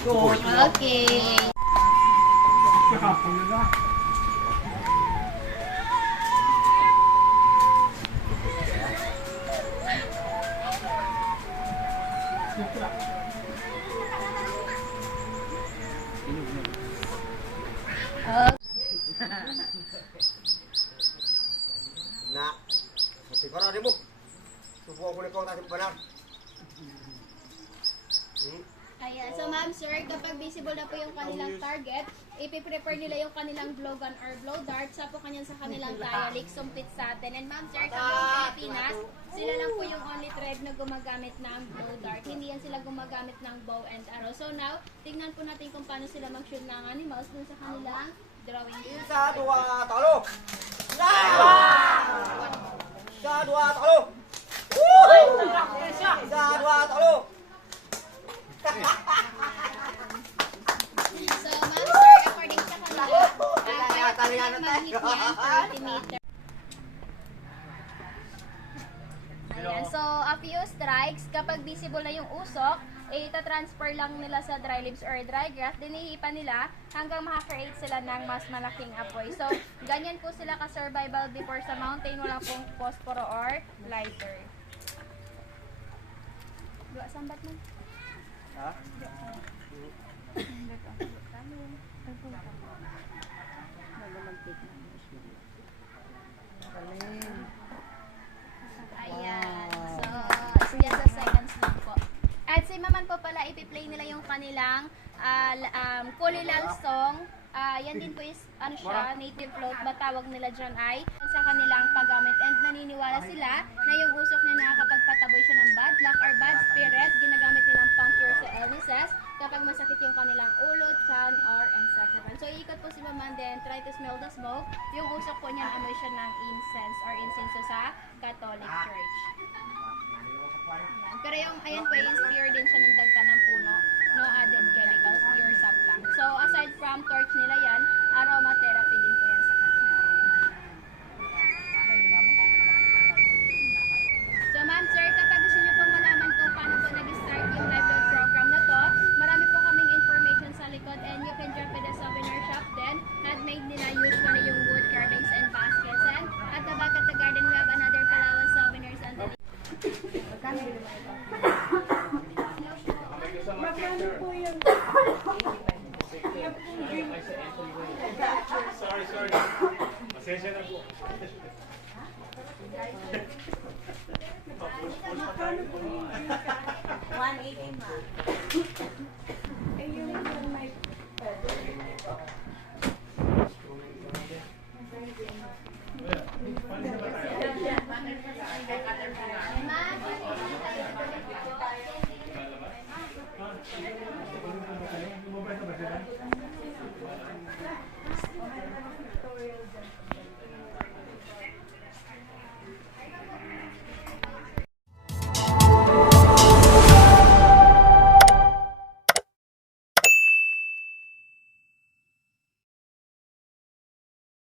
Okay. Na, buti ko na mo. Subukan ko na ikaw natin panar. Ayan. So, ma'am, sir, kapag visible na po yung kanilang target, ipiprepare nila yung kanilang blow gun or blow dart sa po kanyan sa kanilang dialect, sumpit sa atin. And ma'am, sir, sa buong Pilipinas, sila lang po yung only tribe na gumagamit ng blow dart. Hindi yan sila gumagamit ng bow and arrow. So now, tingnan po natin kung paano sila mag-shoot ng animals dun sa kanilang drawing. Isa, dua, talo! Isa, dua, talo! Isa, dua, talo! So, ma'am, sir, according sa kanila, kaya mag-hit niyan 30 meters. Ayan, so a few strikes, kapag visible na yung usok, ita-transfer lang nila sa dry leaves or dry grass, dinihipan nila hanggang makakreate sila ng mas malaking apoy. So, ganyan po sila ka-survival before sa mountain, wala pong posporo or lighter. Dua sambat man. Ha? Ayan. So, just a seconds lang po. At si Maman po pala, ipi-play nila yung kanilang Kulilal song. Yan din po is, ano siya, native float, ba tawag nila dyan ay sa kanilang paggamit. And naniniwala sila na yung usok niya nakakapagpataboy siya ng bad luck or bad spirit. Ginagamit nilang pang-cure sa illnesses kapag masakit yung kanilang ulo, chan, or etc. So, iikot po si Maman din, try to smell the smoke. Yung usok po niya, amoy siya ng incense or incense sa Catholic Church. Ayan. Pero yung, ayan po, inspired din siya ng dagta ng puno. No added chemicals, pure sap lang. So, aside from torch nila yan, aromatherapy din po yan sa kanila. So, ma'am, sir, kapag gusto nyo pong malaman kung paano po nag-start yung live load program na to, marami po kaming information sa likod and you can drop at the souvenir shop din. Handmade nila usually yung wood carvings and baskets. And at the back of the garden, we have another Palawan souvenirs and the Magkano po yung... Sorry. Pasensya na po. Magkano po yung... 180 ma. Eh, yung may...